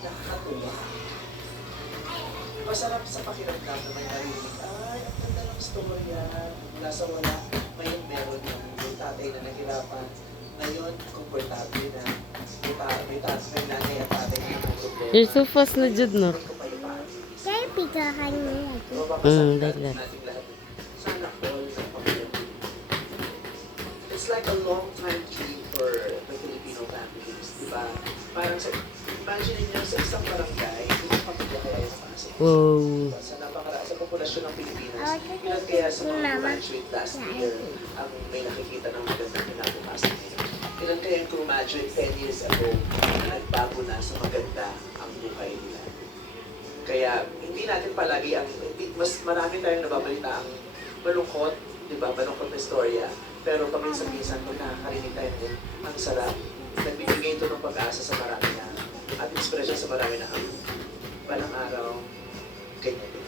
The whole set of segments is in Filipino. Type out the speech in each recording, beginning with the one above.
nakakatuwa. Masarap sa pakiramdam na may narinig, ay, ang ganda ng storya. Mula sa wala, ngayon meron yung tatay na nahirapan. Ngayon, komportable na. May nanay at tatay na may problema. You're so fast na Jud, no? Kaya pikahan mo lagi. Like that. Sana all ng pamilya. It's like a long time dream for the Filipino families, di ba? Parang sa, imagine niyo sa isang barangay, isang pamilya kaya yung pasok. Wow. Sa populasyon ng Pilipinas, ilan kaya sa mga graduate last year ang may nakikita ng magandang kinabukasan nila? Ilan kaya yung graduate 10 years ago na nagbago na sa maganda ang buhay nila? Kaya hindi natin palagi mas marami tayong nababalita ang malungkot, di ba? Malungkot na istorya. Pero paminsan-minsan kung nakakarinig tayo din, ang sarap. Nagbibigay ito ng pag-asa sa marami na at inspiration sa marami na ang balang araw, ganyan din.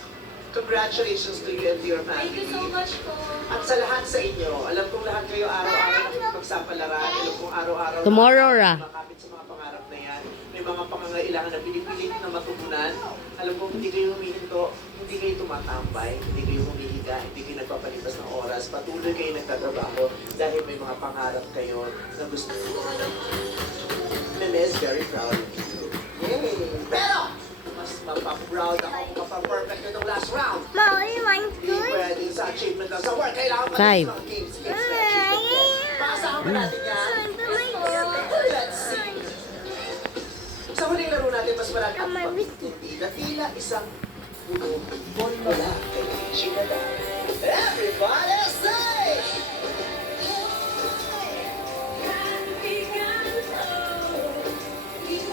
Congratulations to you and to your family. Thank you so much po. At sa lahat sa inyo, alam kong lahat kayo araw-araw nakikipagsapalaran, alam kong araw-araw Tomorrow, Ra. makakapit sa mga pangarap na yan. May mga pangangailangan na pinipilit na matugunan. Alam kong hindi kayo humihinto, hindi kayo tumatambay, hindi kayo humihiga, hindi kayo nagpapalipas ng oras. Patuloy kayo nagtatrabaho dahil may mga pangarap kayo na gusto nyo. Nene is very proud of you. Yay! Pero, mas mapaproud ako kung mapaperfect itong last round. Mommy, one Hindi good. pwede sa achievement lang sa work. Kailangan pa Five. ng games. Pakasama ba natin yan? Let's see. Sa huling laro natin, mas marami ang pagtindi na tila isang puno. Bon wala kay China. Everybody say!